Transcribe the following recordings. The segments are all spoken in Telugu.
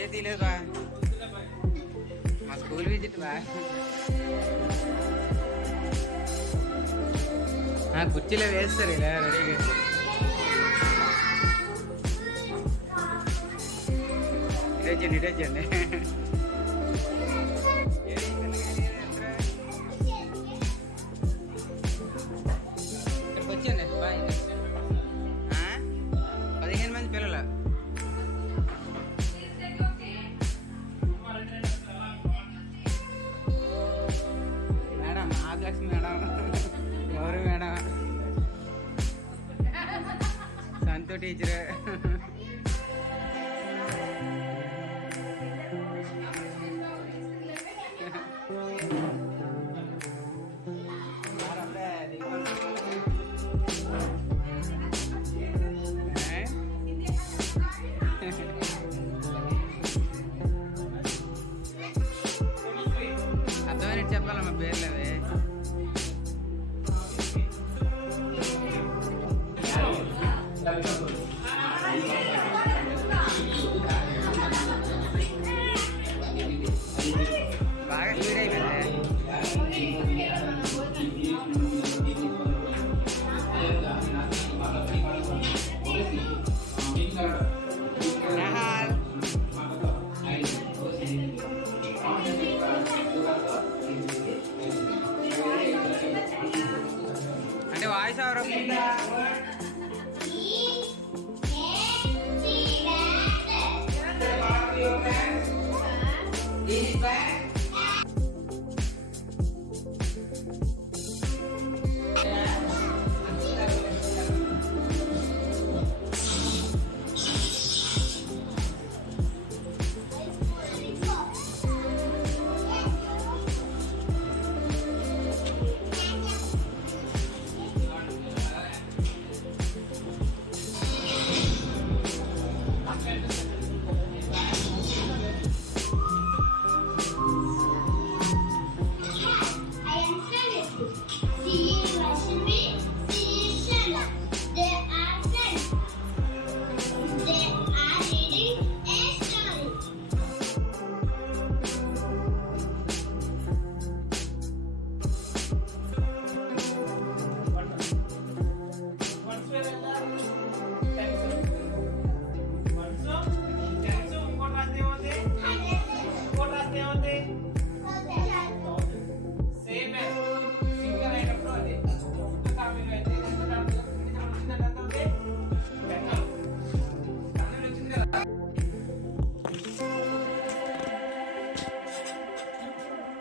ఏ తీయలేదు బా మా స్కూల్ విజిట్ బా కుర్చీలో వేస్తారు ఇలా రెడీగా ఇటొచ్చండి ఇక్కడికి వచ్చండి బాయ్ 15 మంది పిల్లలు మేడం ఆదిలక్ష్మి మేడం ఎవరు మేడం సంతు టీచర్ అర్థమైనట్టు చెప్పాలమ్మా పేర్లు అవి బాగా స్పీడ్ అయిపోయింది అంటే వాయిస్ ఎవరు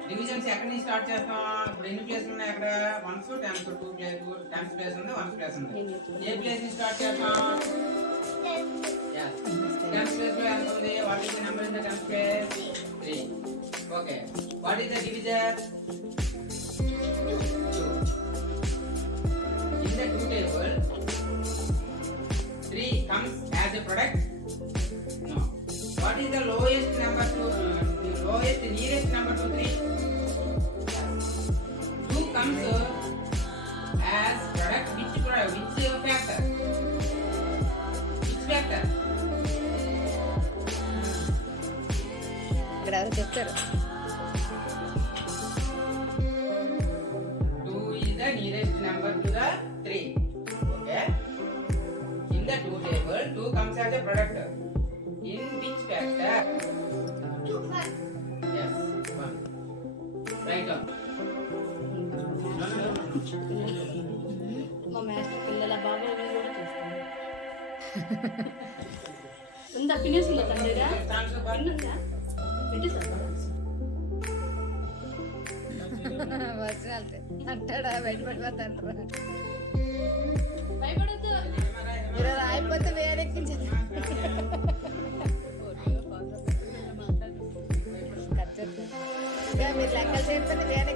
డివిజన్స్ ఎక్కడి నుంచి స్టార్ట్ చేస్తాం ఇప్పుడు ఎన్ని ప్లేస్ ఉన్నాయి అక్కడ 1s 10s 2 place 10s place ఉంది 1s ప్లేస్ ఉంది ఏ ప్లేస్ నుంచి స్టార్ట్ చేస్తాం 10s ప్లేస్ లో ఎంత ఉంది what is the number in the 10s place 3 okay what is the division 2 in the 2 table 3 comes as a product no what is the lowest number to the lowest nearest number to 3 comes as product which factor ఇక్కడ ఎవరు చెప్తారు 2 is the nearest number to the 3 okay in the 2 table 2 comes as a product in which factor 2 yes 1 right on మా మాస్టర్ పిల్లల బాగా కూడా చేస్తాను ఉందా ఫినిష్ ఉందా తండ్రిగా పిన్నుందా పెట్టేసాను అంటాడా బయటపడిపోతాడు భయపడద్దు ఈరోజు అయిపోతే వేరెక్కించదు మీరు లెక్కలు చేయకపోతే వేరే